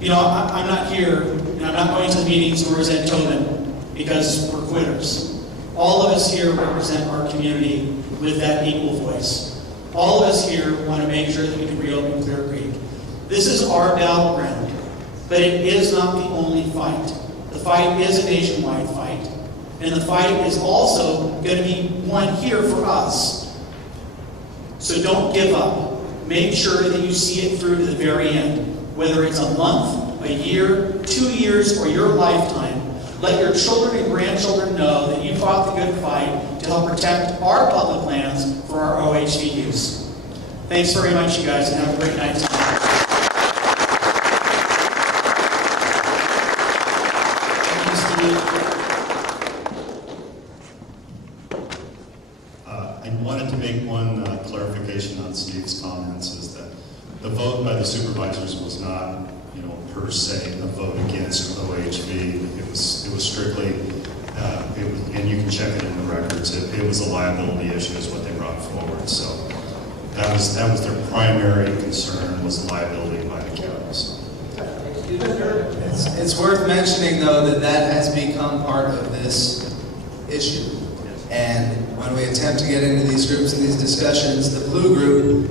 You know, I'm not here, and I'm not going to the meetings or as at Tobin because we're quitters. All of us here represent our community with that equal voice. All of us here want to make sure that we can reopen Clear Creek. This is our battleground, but it is not the only fight. The fight is a nationwide fight, and the fight is also going to be one here for us. So don't give up. Make sure that you see it through to the very end. Whether it's a month, a year, 2 years, or your lifetime, let your children and grandchildren know that you fought the good fight to help protect our public lands for our OHVUs. Thanks very much, you guys, and have a great night tonight. I wanted to make one clarification on Steve's comments, is that the vote by the supervisors was not, per se, a vote against OHV. It was strictly, and you can check it in the records. It was a liability issue, is what they brought forward. So that was their primary concern, was liability by the counties. It's worth mentioning, though, that has become part of this issue. And when we attempt to get into these groups and these discussions, the blue group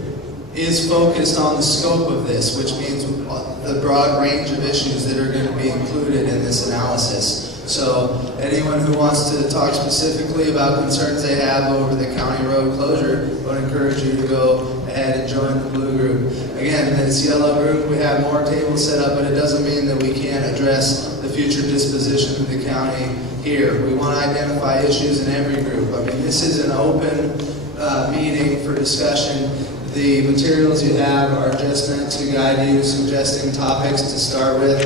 is focused on the scope of this, which means the broad range of issues that are going to be included in this analysis. So anyone who wants to talk specifically about concerns they have over the county road closure, I would encourage you to go ahead and join the blue group. Again, this yellow group, we have more tables set up, but it doesn't mean that we can't address the future disposition of the county here. We want to identify issues in every group. I mean, this is an open meeting for discussion. The materials you have are just meant to guide you, suggesting topics to start with.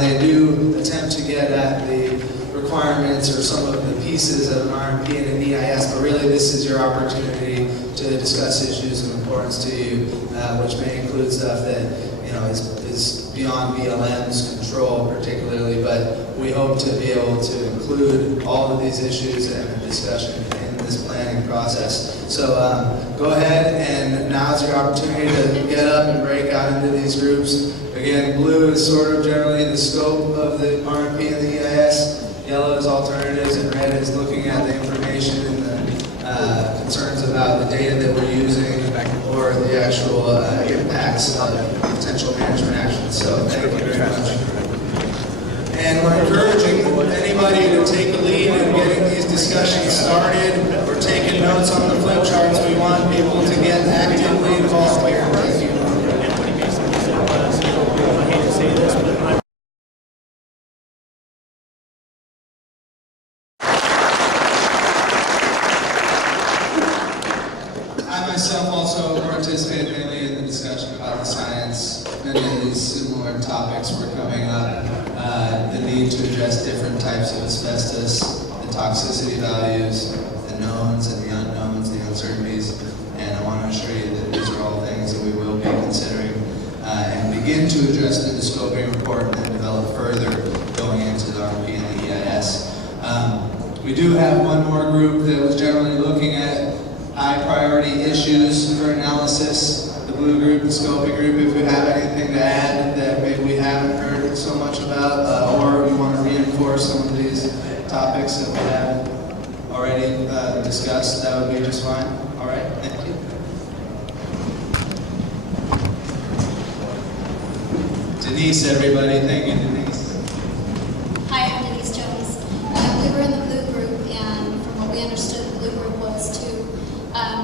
They do attempt to get at the requirements or some of the pieces of an RMP and an EIS, but really this is your opportunity to discuss issues of importance to you, which may include stuff that is beyond BLM's control particularly, but we hope to be able to include all of these issues in a discussion in this planning process. So go ahead, and now's your opportunity to get up and break out into these groups. Again, blue is sort of generally the scope of the RMP and the EIS. Yellow is alternatives, and red is looking at the information and the concerns about the data that we're using or the actual impacts of potential management actions. So thank you very much. And we're encouraging anybody to take the lead in getting these discussions started. We're taking notes on the flip charts. We want people to get actively involved here. Thank you. I hate to say this, but I myself also participate mainly in the discussion about the science. Many of these similar topics were coming up. The need to address different types of asbestos, the toxicity values, the knowns and the unknowns, the uncertainties. And I want to assure you that these are all things that we will be considering and begin to address in the scoping report and then develop further going into the RMP and the EIS. We do have one more group that was generally looking at high priority issues for analysis. The blue group, the scoping group, if you have anything to add that maybe we haven't heard so much about, or you want to reinforce some of these topics that we have already discussed, that would be just fine. All right, thank you. Denise, everybody, thank you, Denise. Hi, I'm Denise Jones. We were in the blue group, and from what we understood, the blue group was to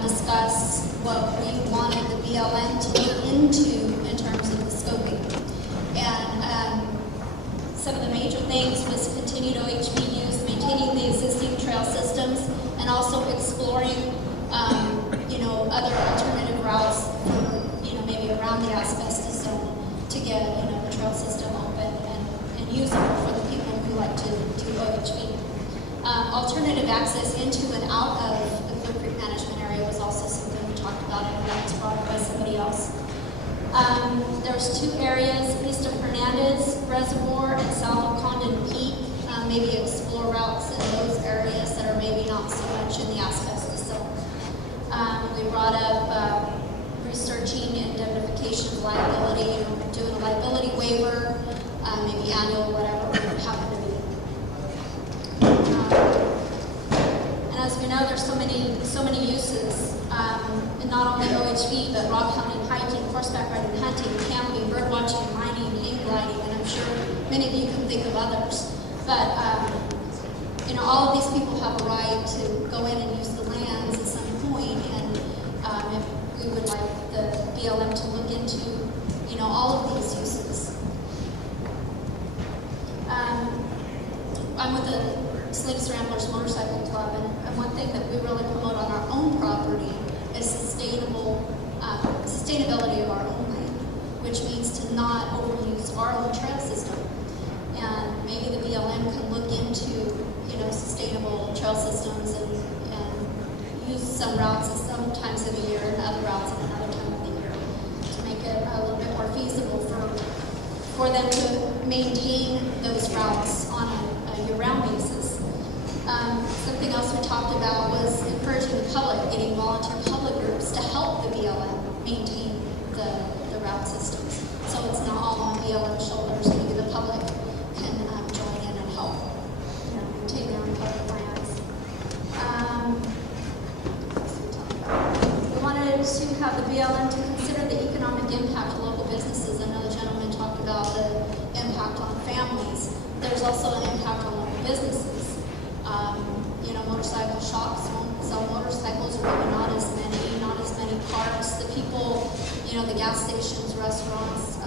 discuss what we wanted the BLM to look into in terms of the scoping. And some of the major things was continued OHV use, maintaining the existing trail systems, and also exploring, other alternative routes for, maybe around the asbestos zone to get, the trail system open and usable for the people who like to do OHV. Alternative access into and out of the Clear Creek management area was also something we talked about, and that was brought up by somebody else. There's two areas, east of Hernandez Reservoir and south of Condon Peak. Maybe explore routes in those areas that are maybe not so much in the asbestos zone. We brought up researching indemnification of liability, doing a liability waiver, annual, whatever it happened to be. And as we know, there's so many uses, and not only OHV, but rock climbing, hiking, horseback riding, hunting, camping, bird watching, mining, hang gliding, and I'm sure many of you can think of others. But all of these people have a right to go in and use the lands at some point, and if we would like the BLM to look into, all of these uses. I'm with the Slinks Ramblers Motorcycle Club, and one thing that we really promote on our own property is sustainability of our own land, which means to not overuse our own trail system. And maybe the BLM can look into, sustainable trail systems and use some routes at some times of the year and other routes at another time of the year to make it a little bit more feasible for them to maintain those routes on a year-round basis. Something else we talked about was encouraging the public, getting volunteer public groups to help the BLM maintain the route systems. So it's not all on BLM shoulders. Maybe the public can join in and help maintain their own public lands. We wanted to have the BLM to consider the economic impact of local businesses. I know the gentleman talked about the impact on families. There's also an impact on local businesses. Motorcycle shops won't sell motorcycles, or maybe not as many parks. The people, the gas stations, restaurants,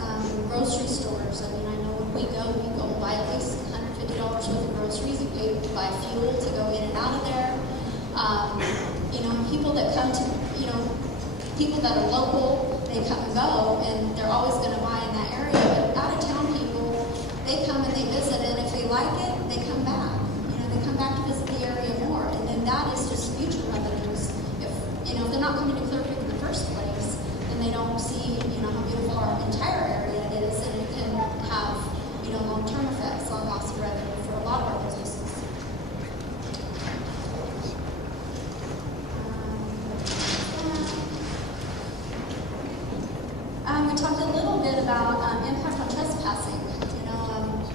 grocery stores. I know when we go and buy at least $150 worth of groceries. We buy fuel to go in and out of there. People that come to, people that are local, they come and go, and they're always going to buy in that area. But out of town people, they come and they visit, and if they like it, they come back. They come back to visit the area more, and then that is just future revenues. If they're not coming to Clear Creek in the first place, then they don't see, how beautiful our entire area is, and it can have, long-term effects on loss of revenue for a lot of our businesses. We talked a little bit about impact on trespassing.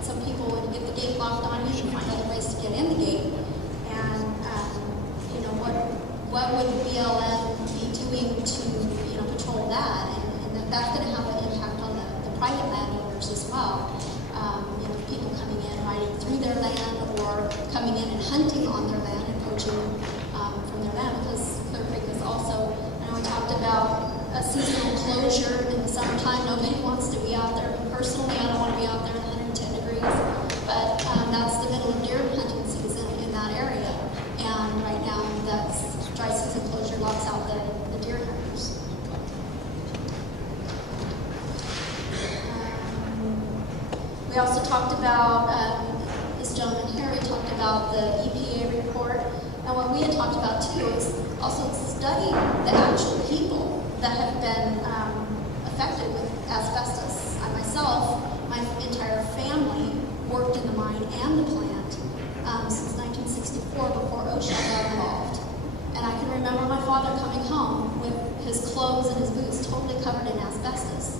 Some people would get the gate locked on you and find other ways to get in the gate. And what would BLM be doing to patrol that? And that's going to have an impact on the private landowners as well. People coming in, riding through their land, or coming in and hunting on their land and poaching from their land. Because Clear Creek is also, we talked about a seasonal closure in the summertime. Nobody wants to be out there. Personally, I don't want to be out there in 110 degrees. But that's the middle of deer hunting season in that area. And right now, that's dry season closure locks out the deer hunters. We also talked about, this gentleman here, we talked about the EPA report. And what we had talked about too is also studying the actual people that have been affected with asbestos. I myself, my entire family, worked in the mine and the plant since 1964 before OSHA got involved. And I can remember my father coming home with his clothes and his boots totally covered in asbestos.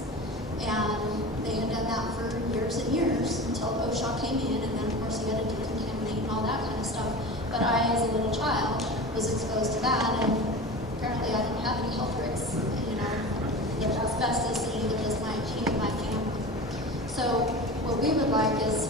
And they had done that for years and years until OSHA came in, and then of course you had to decontaminate and all that kind of stuff. But I, as a little child, was exposed to that, and apparently I didn't have any health risks, with asbestos, and neither does any of my family. So what we would like is